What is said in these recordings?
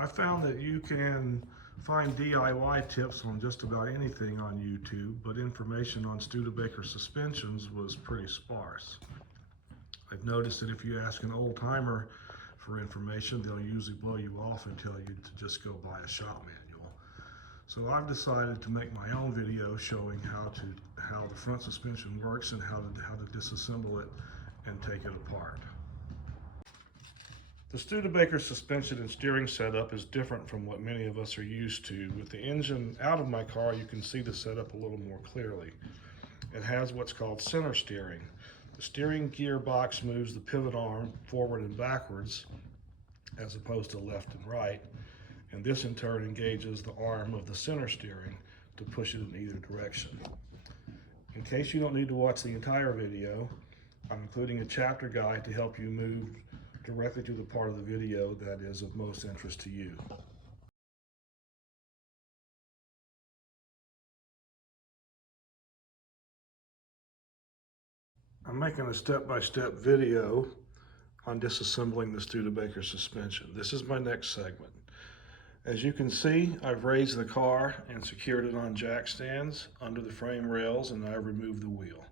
I found that you can find DIY tips on just about anything on YouTube, but information on Studebaker suspensions was pretty sparse. I've noticed that if you ask an old timer for information, they'll usually blow you off and tell you to just go buy a shop manual. So I've decided to make my own video showing how the front suspension works and how to disassemble it and take it apart. The Studebaker suspension and steering setup is different from what many of us are used to. With the engine out of my car, you can see the setup a little more clearly. It has what's called center steering. The steering gearbox moves the pivot arm forward and backwards as opposed to left and right, and this in turn engages the arm of the center steering to push it in either direction. In case you don't need to watch the entire video, I'm including a chapter guide to help you move directly to the part of the video that is of most interest to you. I'm making a step-by-step video on disassembling the Studebaker suspension. This is my next segment. As you can see, I've raised the car and secured it on jack stands under the frame rails, and I've removed the wheel.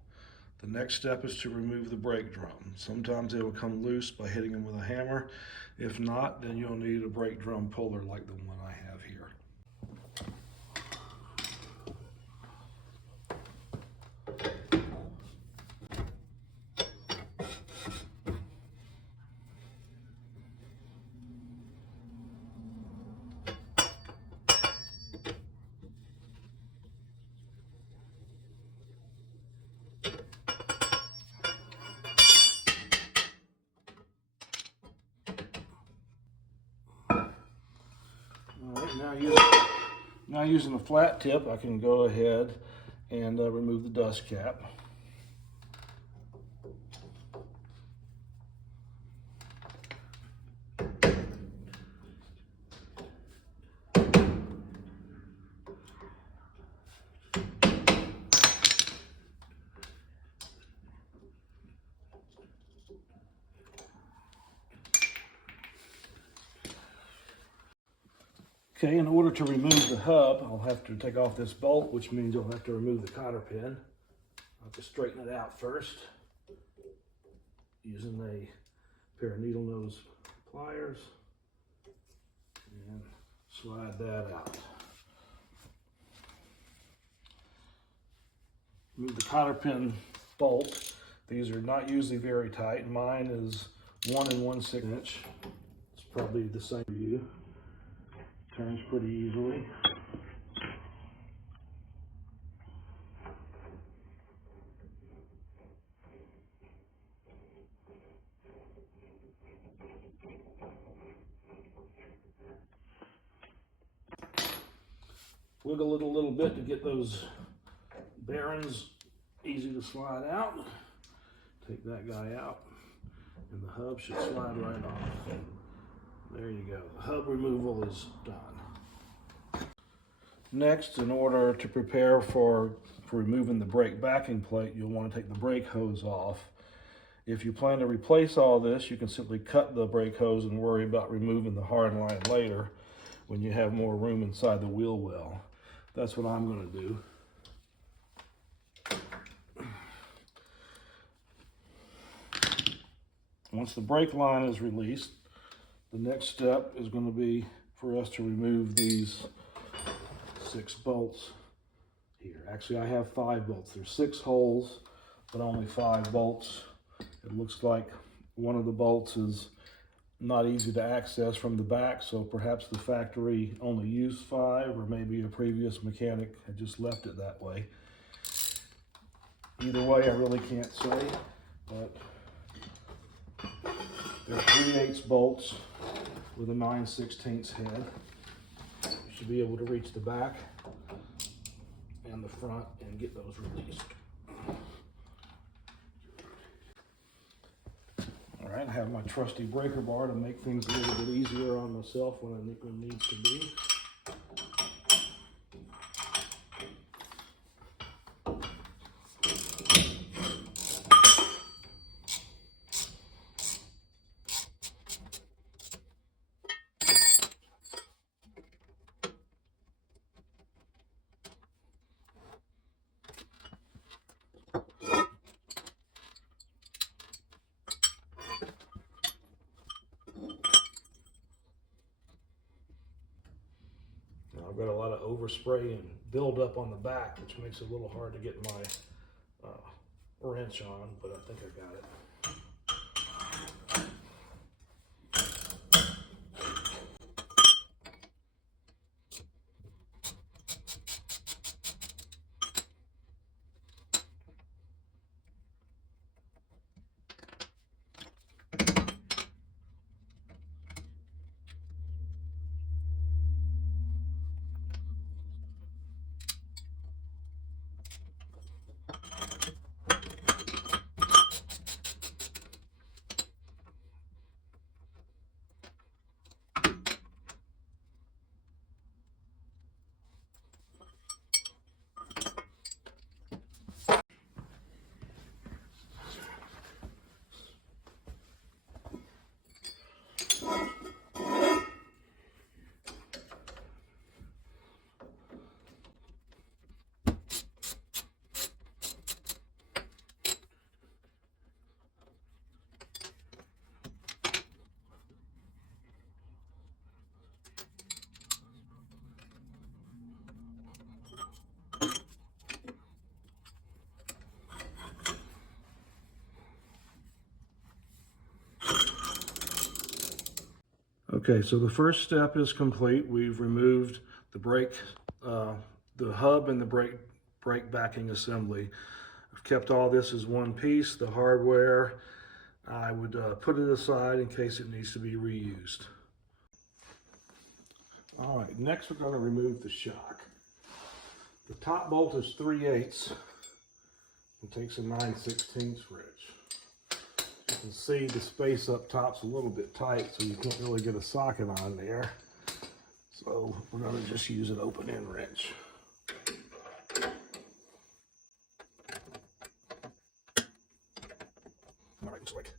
The next step is to remove the brake drum. Sometimes they will come loose by hitting them with a hammer. If not, then you'll need a brake drum puller like the one I have here. Now using a flat tip, I can go ahead and remove the dust cap. Okay, in order to remove the hub, I'll have to take off this bolt, which means you'll have to remove the cotter pin. I'll have to straighten it out first using a pair of needle nose pliers and slide that out. Remove the cotter pin bolt. These are not usually very tight. Mine is 1 1/6 inch. It's probably the same for you. Turns pretty easily. Wiggle it a little bit to get those bearings easy to slide out. Take that guy out, and the hub should slide right off. There you go. The hub removal is done. Next, in order to prepare for removing the brake backing plate, you'll want to take the brake hose off. If you plan to replace all this, you can simply cut the brake hose and worry about removing the hard line later when you have more room inside the wheel well. That's what I'm going to do. Once the brake line is released, the next step is going to be for us to remove these 6 bolts here. Actually, I have 5 bolts. There's 6 holes, but only 5 bolts. It looks like one of the bolts is not easy to access from the back, so perhaps the factory only used 5, or maybe a previous mechanic had just left it that way. Either way, I really can't say, but there's 3/8 bolts with a 9/16 head. You should be able to reach the back and the front and get those released. All right, I have my trusty breaker bar to make things a little bit easier on myself when it needs to be. I've got a lot of overspray and build up on the back, which makes it a little hard to get my wrench on, but I think I got it. Okay, so the first step is complete. We've removed the brake, the hub and the brake backing assembly. I've kept all this as one piece. The hardware, I would put it aside in case it needs to be reused. All right, next we're going to remove the shock. The top bolt is 3/8 and takes a 9/16 wrench. You can see the space up top's a little bit tight, so you can't really get a socket on there. So we're going to just use an open end wrench. All right, slick.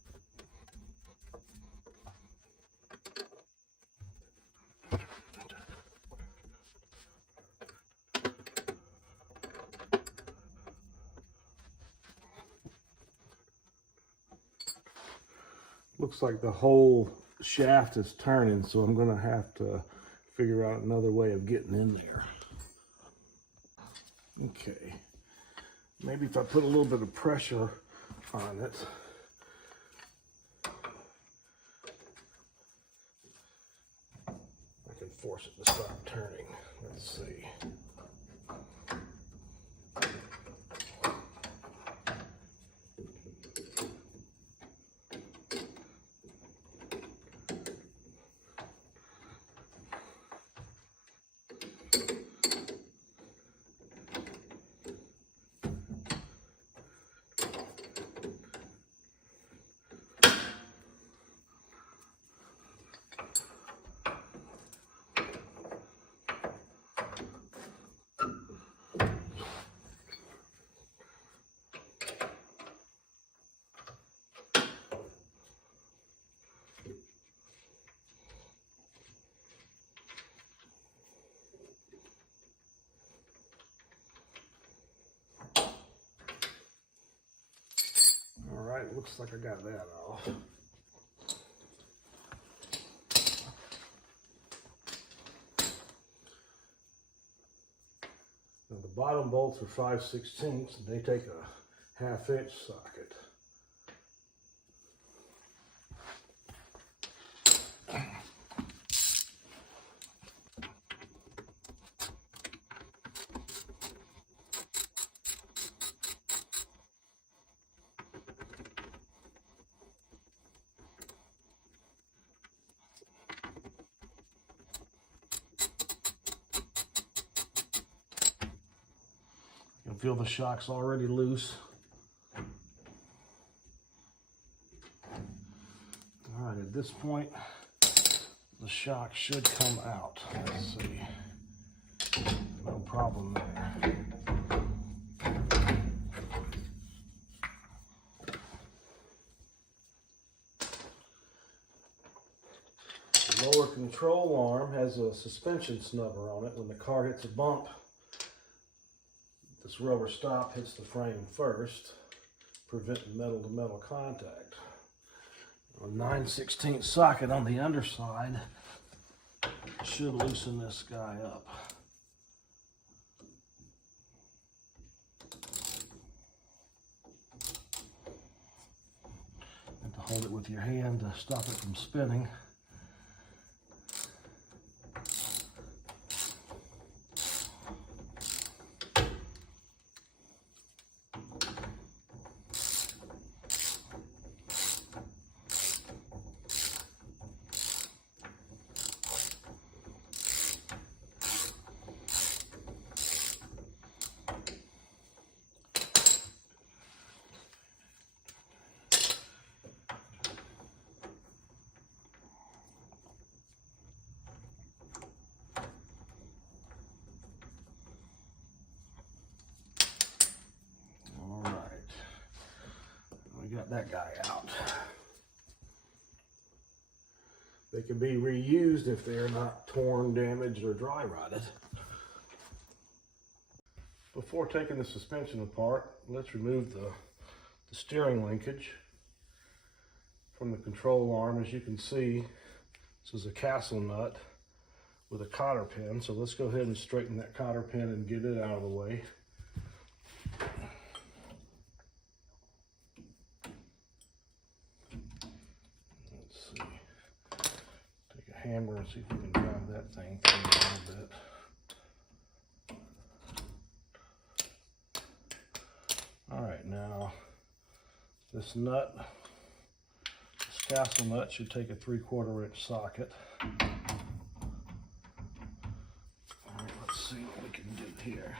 Looks like the whole shaft is turning, so I'm going to have to figure out another way of getting in there. Okay, maybe if I put a little bit of pressure on it, I can force it to stop turning. Let's see. Looks like I got that off. Now the bottom bolts are 5/16 and they take a 1/2 inch socket. You can feel the shock's already loose. All right, at this point, the shock should come out. Let's see. No problem there. The lower control arm has a suspension snubber on it. When the car hits a bump, this rubber stop hits the frame first, preventing metal-to-metal contact. A 9/16 socket on the underside should loosen this guy up. Hold it with your hand to stop it from spinning. Got that guy out. They can be reused if they're not torn, damaged, or dry rotted. Before taking the suspension apart, let's remove the steering linkage from the control arm. As you can see, this is a castle nut with a cotter pin. So let's go ahead and straighten that cotter pin and get it out of the way. Hammer and see if we can drive that thing through a little bit. All right, now this nut, this castle nut, should take a 3/4 inch socket. All right, let's see what we can do here.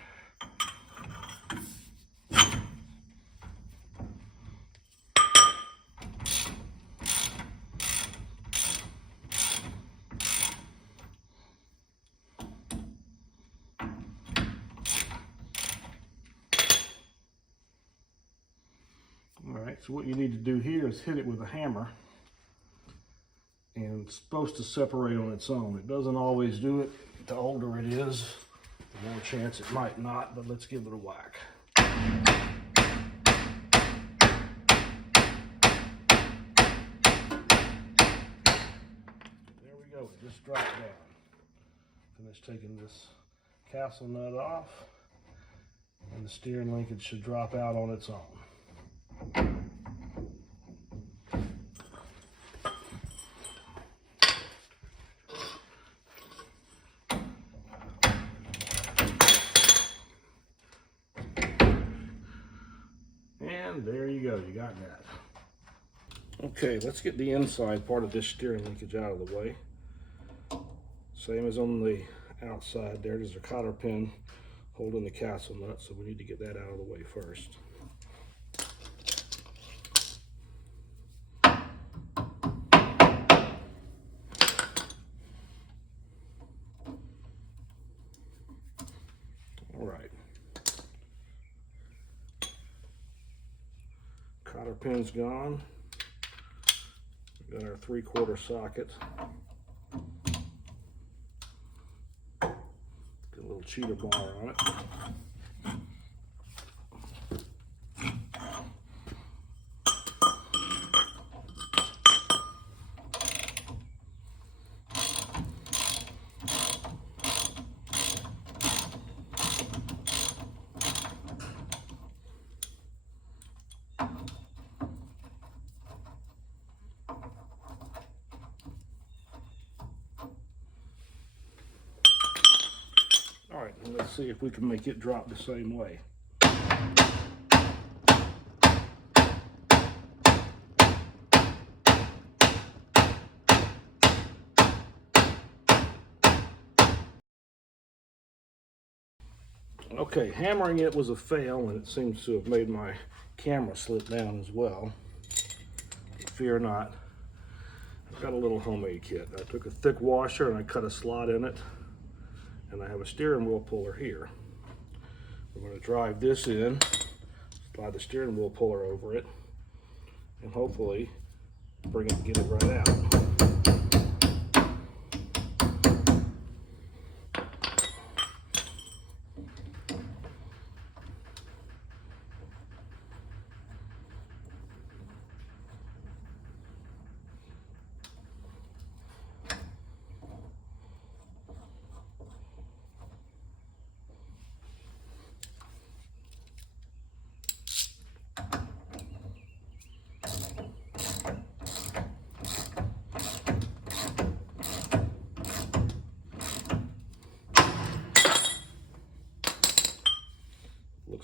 So what you need to do here is hit it with a hammer, and it's supposed to separate on its own. It doesn't always do it. The older it is, the more chance it might not, but let's give it a whack. There we go, it just dropped down. Finish taking this castle nut off, and the steering linkage should drop out on its own. And there you go, you got that. Okay, let's get the inside part of this steering linkage out of the way. Same as on the outside there, there's a cotter pin holding the castle nut, so we need to get that out of the way first. All right. Cotter pin's gone. We've got our 3/4 socket. Get a little cheater bar on it. All right, let's see if we can make it drop the same way. Okay, hammering it was a fail, and it seems to have made my camera slip down as well. Fear not. I've got a little homemade kit. I took a thick washer and I cut a slot in it, and I have a steering wheel puller here. We're going to drive this in, slide the steering wheel puller over it, and hopefully get it right out.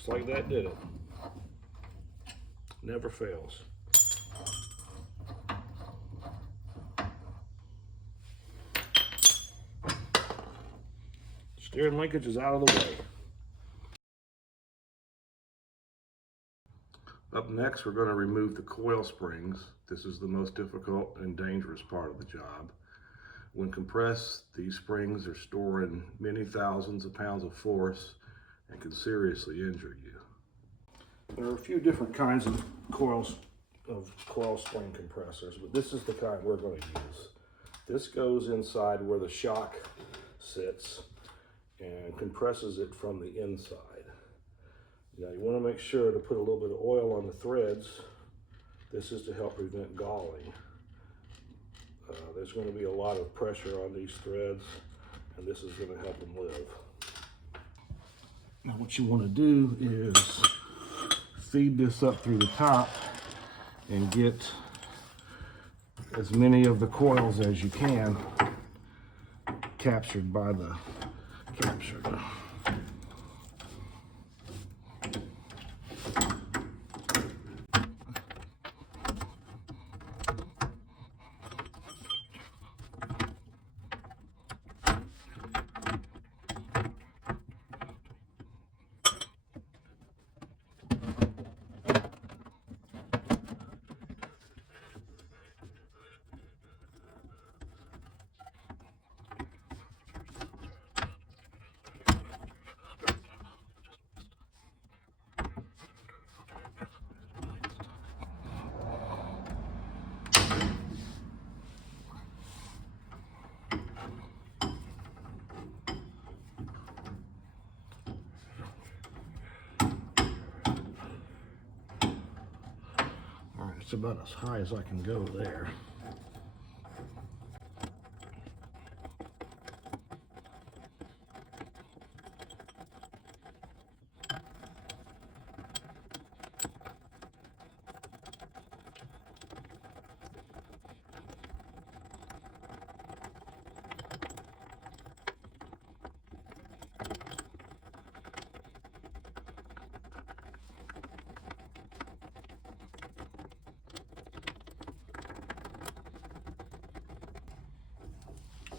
Just like that did it. Never fails. Steering linkage is out of the way. Up next, we're going to remove the coil springs. This is the most difficult and dangerous part of the job. When compressed, these springs are storing many thousands of pounds of force and can seriously injure you. There are a few different kinds of coil spring compressors, but this is the kind we're going to use. This goes inside where the shock sits and compresses it from the inside. Now you want to make sure to put a little bit of oil on the threads. This is to help prevent galling. There's going to be a lot of pressure on these threads, and this is going to help them live. Now what you want to do is feed this up through the top and get as many of the coils as you can captured by the capture. It's about as high as I can go there.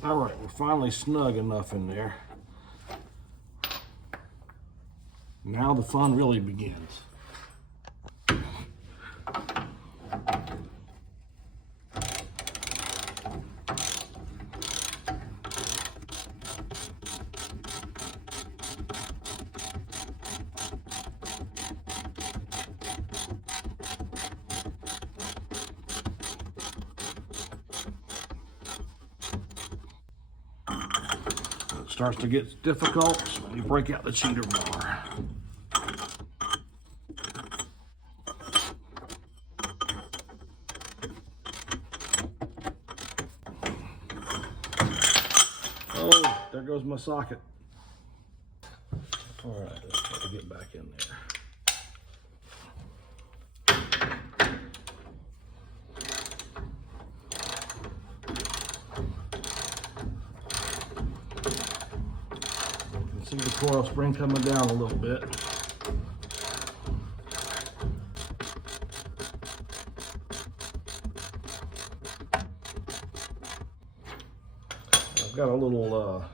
All right, we're finally snug enough in there. Now the fun really begins. Starts to get difficult when you break out the cheater bar. Oh, there goes my socket. All right, let's try to get back in there. See the coil spring coming down a little bit. I've got a little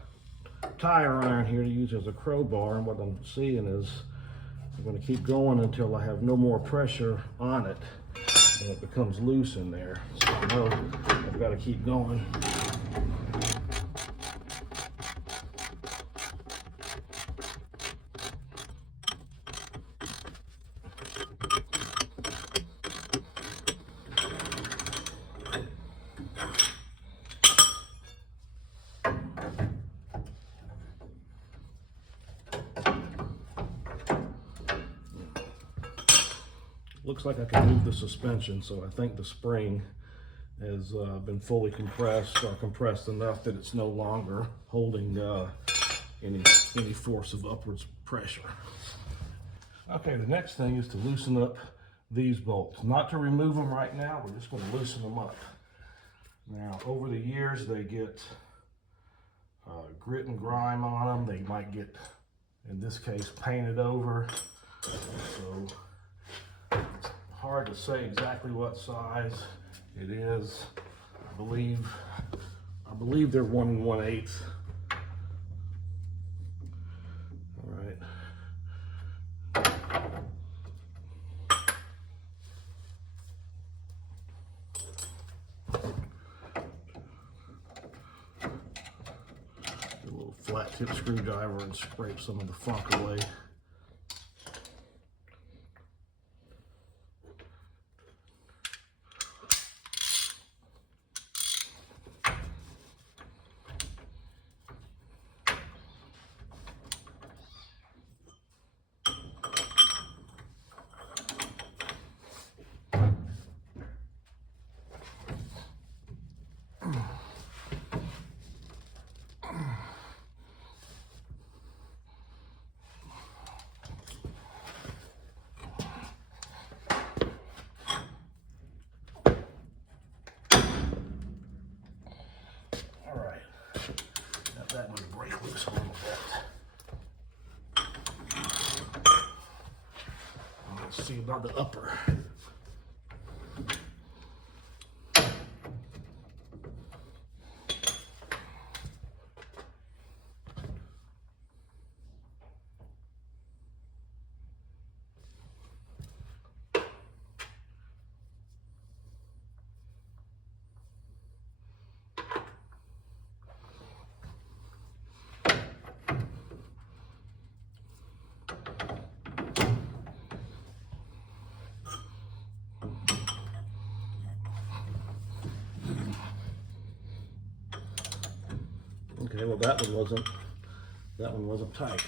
tire iron here to use as a crowbar, and what I'm seeing is I'm going to keep going until I have no more pressure on it and it becomes loose in there. So I know I've got to keep going. Looks like I can move the suspension, so I think the spring has been fully compressed, or compressed enough that it's no longer holding any force of upwards pressure. Okay, the next thing is to loosen up these bolts. Not to remove them right now, we're just going to loosen them up. Now, over the years, they get grit and grime on them. They might get, in this case, painted over. So it's hard to say exactly what size it is. I believe they're 1 1/8. All right. A little flat tip screwdriver and scrape some of the funk away. That one break loose a little bit. Let's see about the upper. Okay, well that one wasn't tight.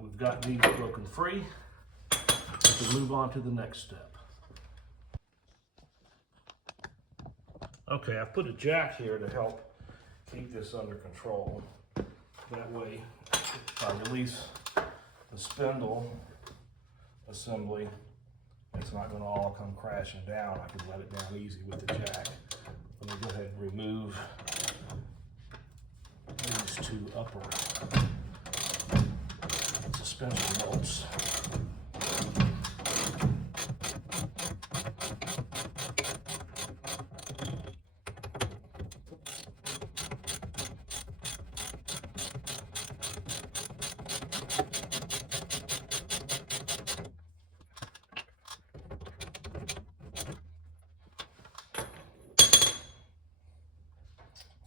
We've got these broken free. We can move on to the next step. Okay, I've put a jack here to help keep this under control. That way, if I release the spindle assembly, it's not going to all come crashing down. I can let it down easy with the jack. Let me go ahead and remove these two upper suspension bolts.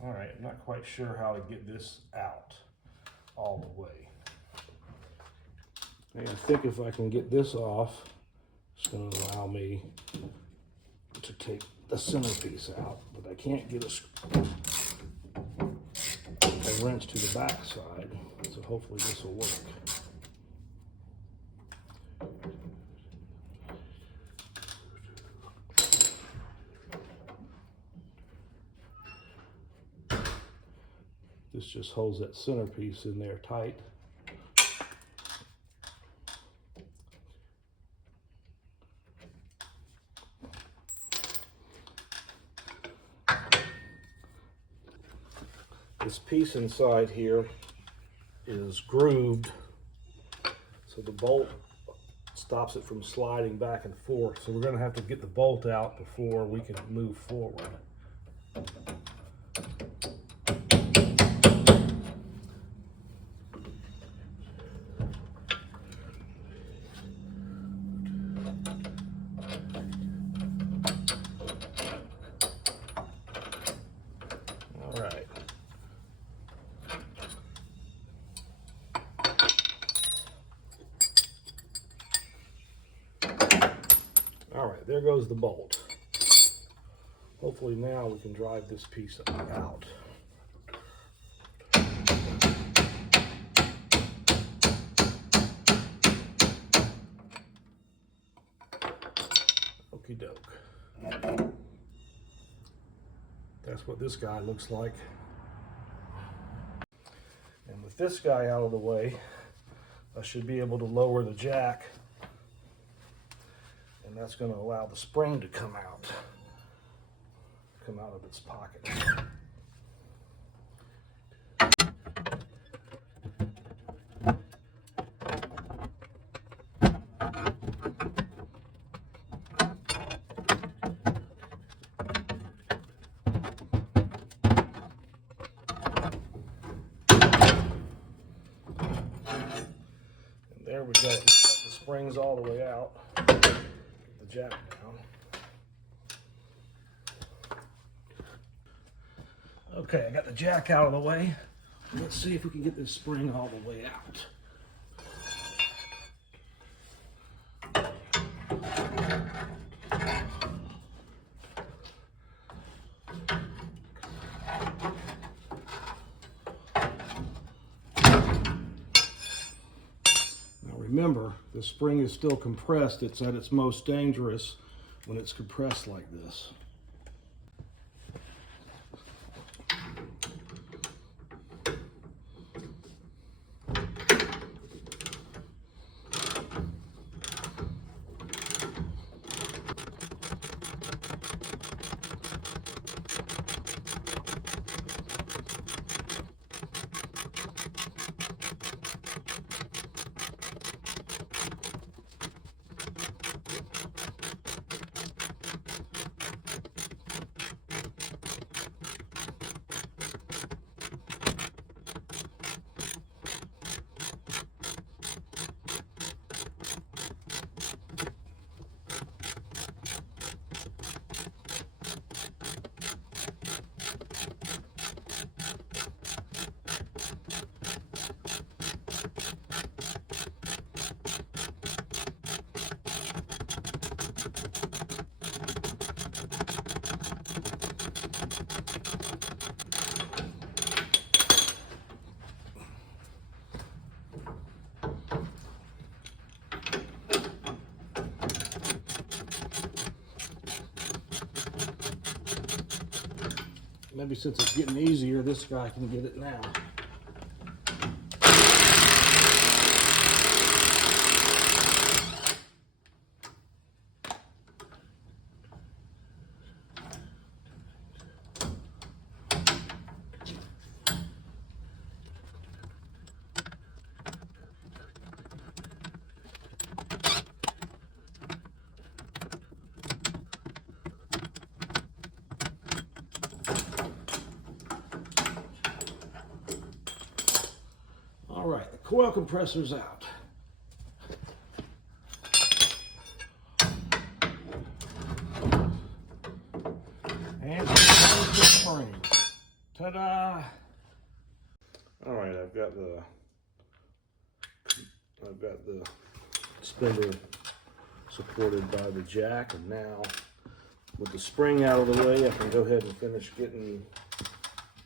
All right, I'm not quite sure how to get this out all the way. I think if I can get this off, it's going to allow me to take the centerpiece out, but I can't get a wrench to the back side, so hopefully this will work. This just holds that centerpiece in there tight. This piece inside here is grooved, so the bolt stops it from sliding back and forth. So we're going to have to get the bolt out before we can move forward. there goes the bolt. Hopefully now we can drive this piece out. Okie doke. That's what this guy looks like. And with this guy out of the way, I should be able to lower the jack, and that's going to allow the spring to come out of its pocket. There we go. The springs all the way out. Get the jack down. Okay, I got the jack out of the way. Let's see if we can get this spring all the way out. Remember, the spring is still compressed. It's at its most dangerous when it's compressed like this. Maybe since it's getting easier, this guy can get it now. All right, the coil compressor's out. And here's the spring. Ta-da! All right, I've got the spindle supported by the jack, and now with the spring out of the way, I can go ahead and finish getting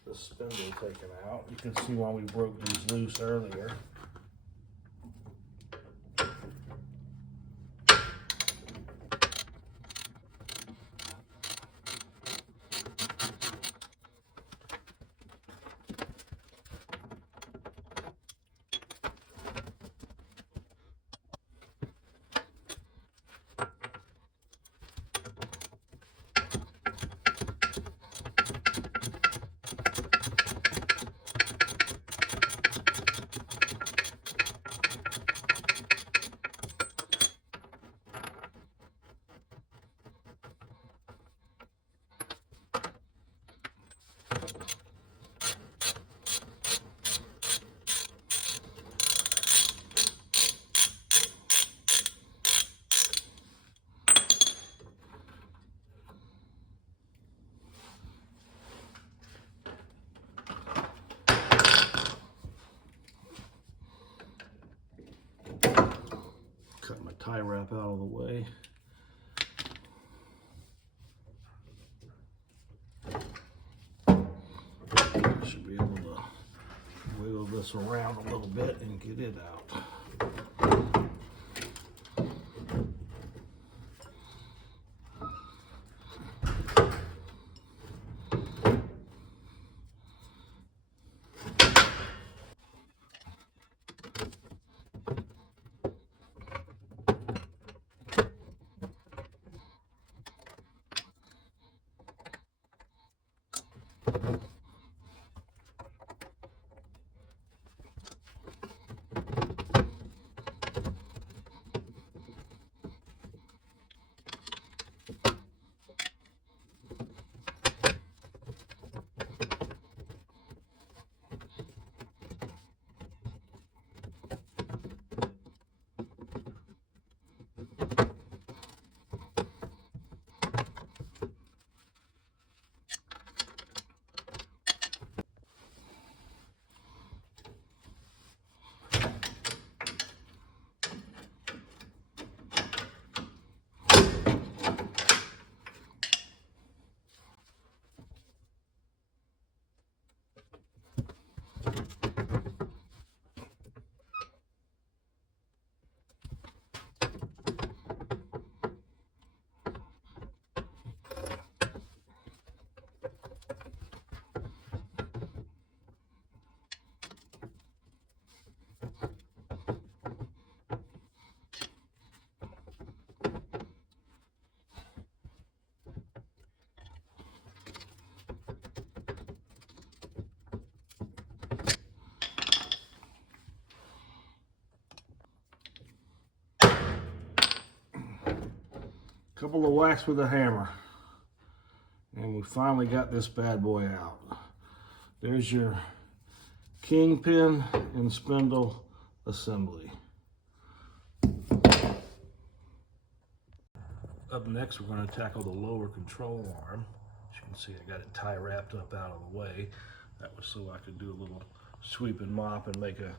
the spindle taken out. You can see why we broke these loose earlier. Cut my tie wrap out of the way. should be able to wiggle this around a little bit and get it out. Couple of whacks with a hammer, and we finally got this bad boy out. There's your kingpin and spindle assembly. Up next, we're going to tackle the lower control arm. As you can see, I got it tie wrapped up out of the way. That was so I could do a little sweep and mop and make a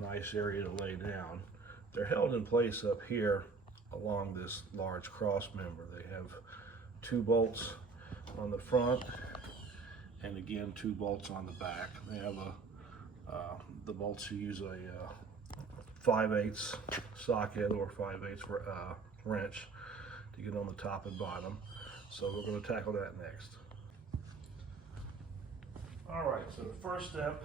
nice area to lay down. They're held in place up here along this large cross member. They have 2 bolts on the front and again 2 bolts on the back. They have the bolts, you use a 5/8 socket or 5/8 wrench to get on the top and bottom. So we're going to tackle that next. All right, so the first step,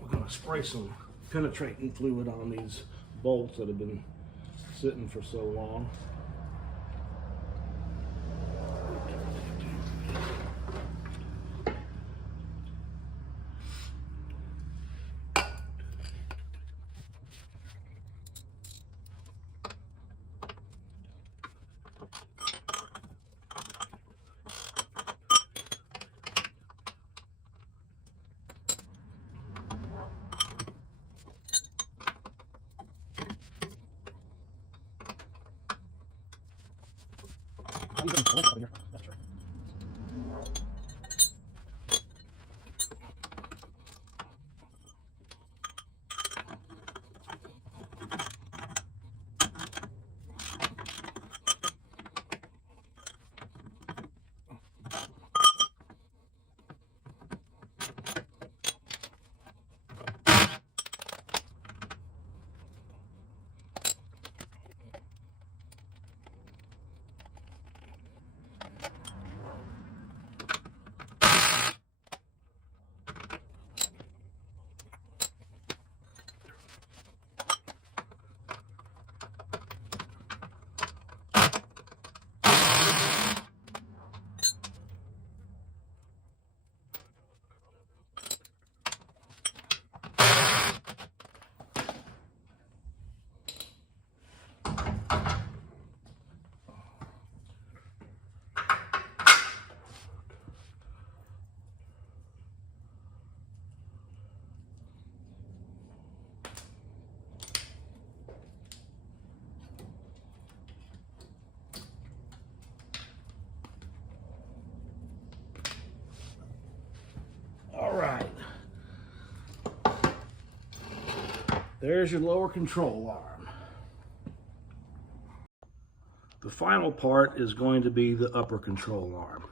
we're going to spray some penetrating fluid on these bolts that have been sitting for so long. All right, there's your lower control arm. The final part is going to be the upper control arm.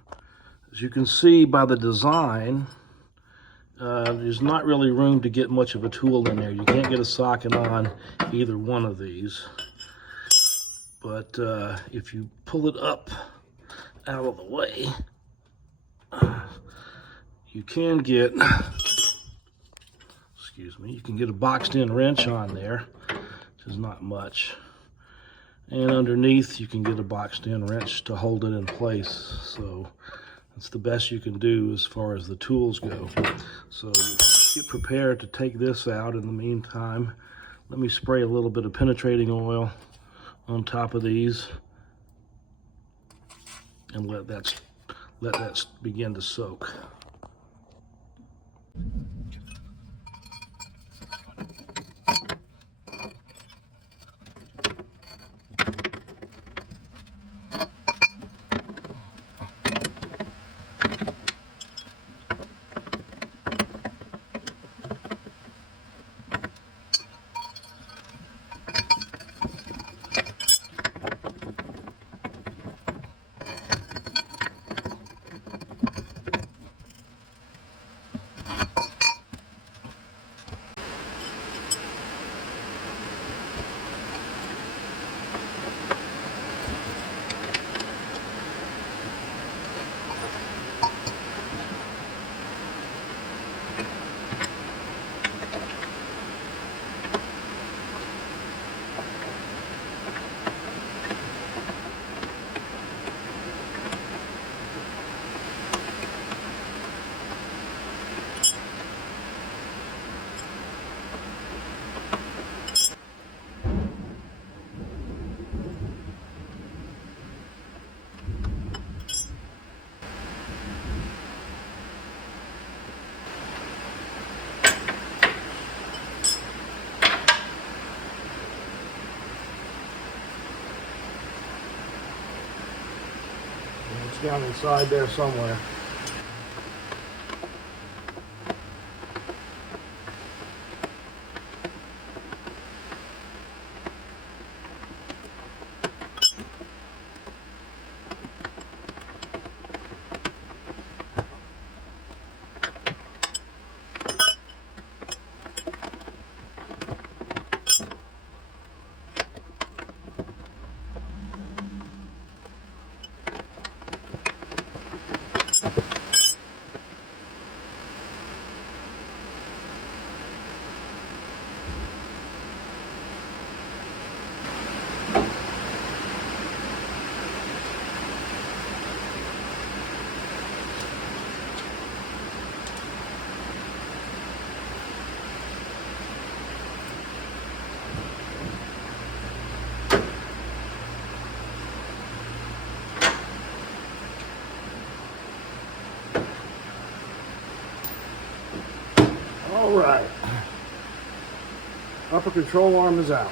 As you can see by the design, there's not really room to get much of a tool in there. You can't get a socket on either one of these. But if you pull it up out of the way, you can get, excuse me, you can get a boxed in wrench on there, which is not much. And underneath you can get a boxed in wrench to hold it in place. So that's the best you can do as far as the tools go. So get prepared to take this out. In the meantime, let me spray a little bit of penetrating oil on top of these and let that begin to soak. It's down inside there somewhere. All right, upper control arm is out.